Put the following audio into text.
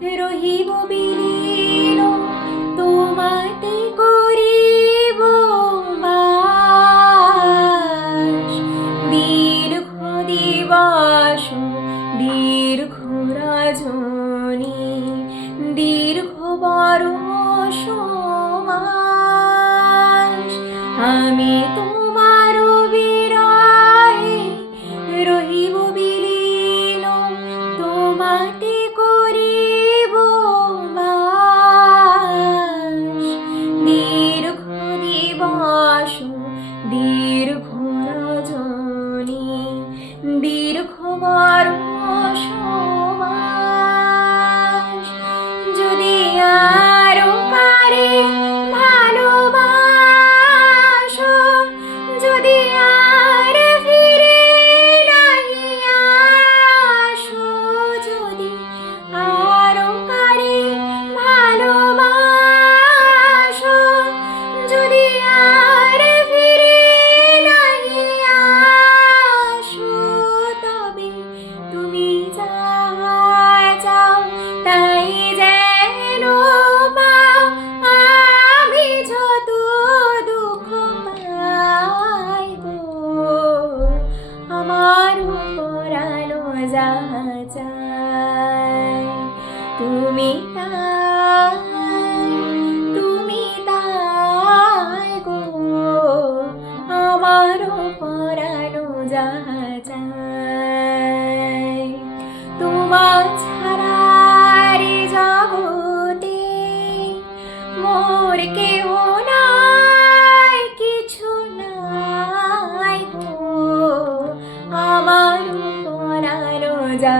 রহিব বিলীন তোমাতে করিব বাস। দীর্ঘ দিবস দীর্ঘ রজনী দীর্ঘ বরষ মাস, আমি তোমার বিরহে রহিব বিলীন তোমাতে করিব বাস। দীর্ঘ দিবস দীর্ঘ রজনী দীর্ঘ বরষ মাস। যদি আরো পারে ভালোবাসো, যদি আর ফিরে নাহি আসো, যদি আরো পারে ভালোবাসো, যদি আর ফিরে নাহি আসো, তবে তুমি যা চাও তাই যেন পাও, আমি যত দুঃখ পাই গো, আমার পরানো যা চায় তুমি তাই গো, আমার পরানো যা চায়। তোমার ছাড়া রে জগতে মোর কেহ নাই, কিছু নাই গো, আমার পরানো যা